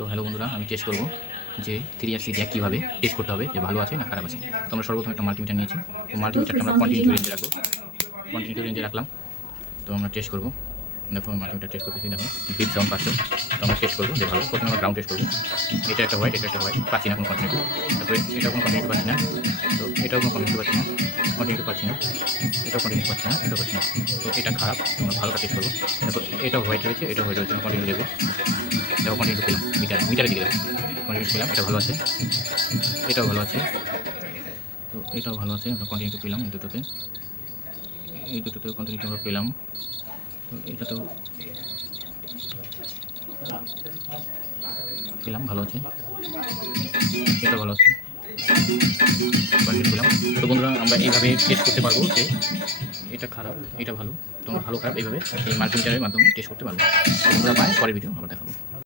তো হ্যালো বন্ধুরা, আমি টেস্ট করব যে 3RC জ্যাক কীভাবে টেস্ট করতে হবে, যে ভালো আছে না খারাপ আছে। তো আমরা সর্বপ্রথম একটা মাল্টিমিটার নিয়েছি। তো মাল্টিমিটারটা আমরা কন্টিনিউ রেঞ্জে রাখবো, কন্টিনিউ রেঞ্জে রাখলাম। তো আমরা টেস্ট করবো। দেখো মাল্টিমিটার টেস্ট করতেছি, দেখো বিট সাউন্ড পাচ্ছে। তো আমরা টেস্ট করবো যে ভালো। প্রথমে আমরা গ্রাউন্ড টেস্ট করবো। এটা একটা হোয়াইট, এটা একটা হোয়াইট, পাচ্ছি না কোনো কন্টিনিউ। তারপরে এটাও কোনো কন্টিনিউ পাচ্ছি না, তো এটাও কোনো কন্টিনিউ পাচ্ছি না, কন্টিনিউ পাচ্ছি না, এটাও কন্টিনিউ পাচ্ছি না, এটাও পাচ্ছি না। তো এটা খারাপ, আমরা ভালোটা টেস্ট করবো। তারপর এটাও হোয়াইট রয়েছে, এটাও হোয়াইট রয়েছে, আমরা কন্টিনিউ দেবো। দেখো কন্টিনিউ পেলাম, মিটারের দিকে দেখো কন্টিনিউ পেলাম, এটা ভালো আছে, এটাও ভালো আছে, তো এটাও ভালো আছে, আমরা কন্টিনিউ পেলাম এই দুটোতেও কন্টিনিউ আমরা পেলাম। তো এটাতেও পেলাম, ভালো আছে, এটা ভালো আছে, কন্টিনিউ পেলাম। তো বন্ধুরা, আমরা এইভাবে টেস্ট করতে পারবো যে এটা খারাপ, এটা ভালো। তোমরা ভালো খারাপ এইভাবে এই মাল্টিমিটারের মাধ্যমে টেস্ট করতে পারবো। তোমরা পায় পরের ভিডিও আবার দেখাবো।